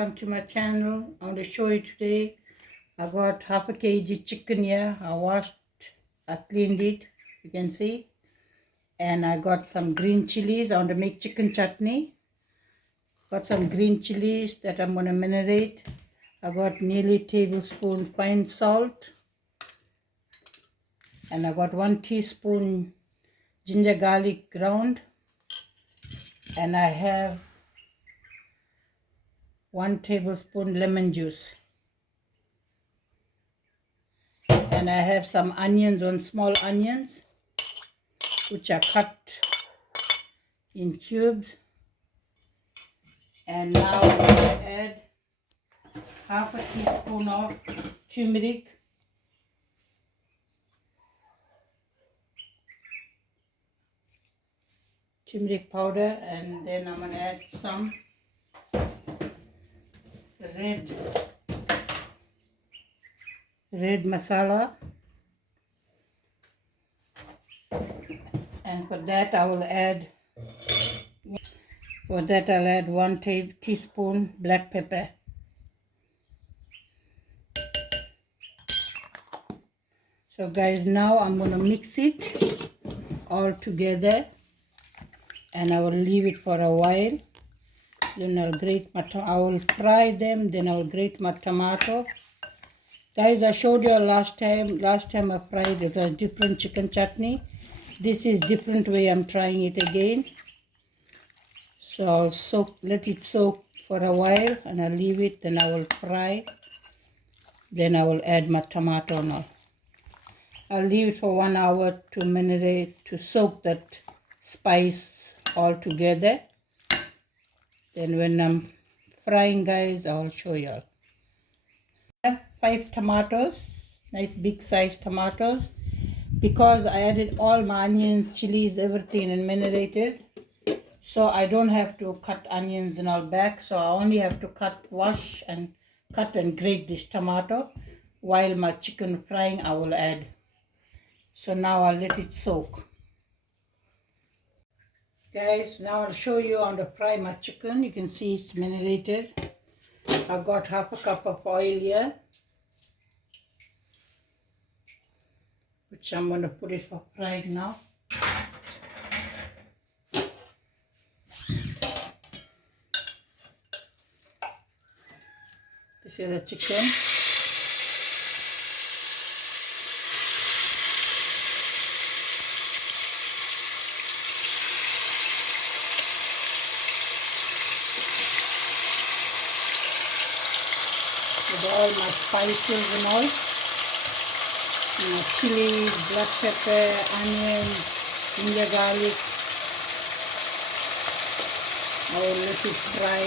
welcome to my channel. I want to show you today. I got half a kg chicken here. I cleaned it, you can see. And I got some green chilies. I want to make chicken chutney. Got some green chilies that I'm going to marinate. I got nearly a tablespoon fine salt. And I got 1 teaspoon ginger garlic ground. And I have 1 tablespoon lemon juice. And I have some onions, 1 small onions, which are cut in cubes. And now I'm going to add half a teaspoon of turmeric. Turmeric powder, and then I'm going to add some red masala, and for that I'll add 1 teaspoon black pepper. So guys, now I'm going to mix it all together and I will leave it for a while. Then I will fry them, then I will grate my tomato. Guys, I showed you last time I fried it was different chicken chutney. This is different way. I'm trying it again. So I'll let it soak for a while and I'll leave it, then I will fry. Then I will add my tomato now. I'll leave it for 1 hour to marinate, to soak that spice all together. Then when I'm frying, guys, I'll show you all. I have 5 tomatoes, nice big size tomatoes, because I added all my onions, chilies, everything and marinated. So I don't have to cut onions and all back. So I only have to wash and cut and grate this tomato. While my chicken frying, I will add. So now I'll let it soak. Guys, now I'll show you how to fry my chicken. You can see it's marinated. I've got half a cup of oil here, which I'm going to put it for frying now. This is the chicken. With all my spices and all. My chilies, black pepper, onions, ginger garlic. I will let it fry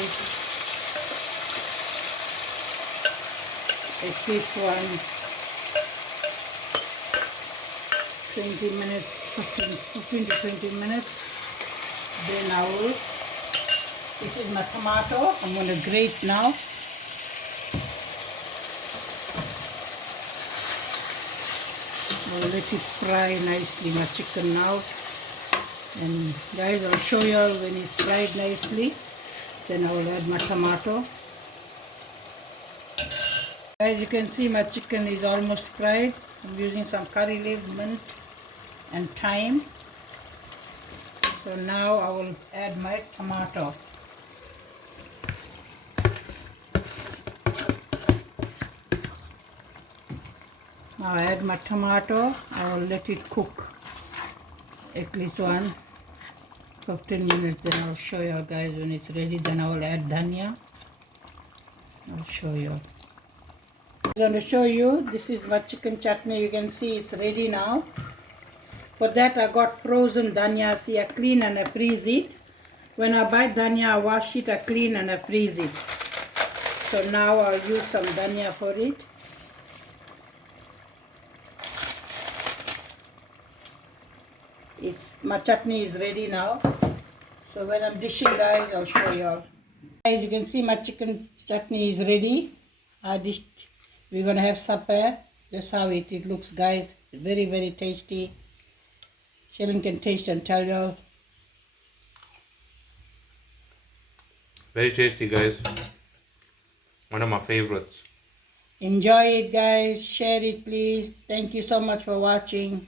at least 20 minutes, 15 to 20 minutes. Then I will, this is my tomato, I'm going to grate now. I'll let it fry nicely, my chicken now. And guys, I'll show you all when it's fried nicely. Then I will add my tomato. Guys, you can see my chicken is almost fried. I'm using some curry leaf, mint and thyme. So now I will add my tomato. Now I add my tomato. I will let it cook at least 15 minutes. Then I'll show you guys when it's ready. Then I will add dhania. I'll show you. I'm going to show you, this is my chicken chutney. You can see it's ready now. For that I got frozen dhania. See, I clean and I freeze it. When I buy dhania, I wash it, I clean and I freeze it. So now I'll use some dhania for it. My chutney is ready now. So when I'm dishing, guys, I'll show you all. Guys, you can see my chicken chutney is ready. I dished. We're going to have supper. That's how it looks, guys. Very, very tasty. Sharon can taste and tell you all. Very tasty, guys. One of my favorites. Enjoy it, guys. Share it, please. Thank you so much for watching.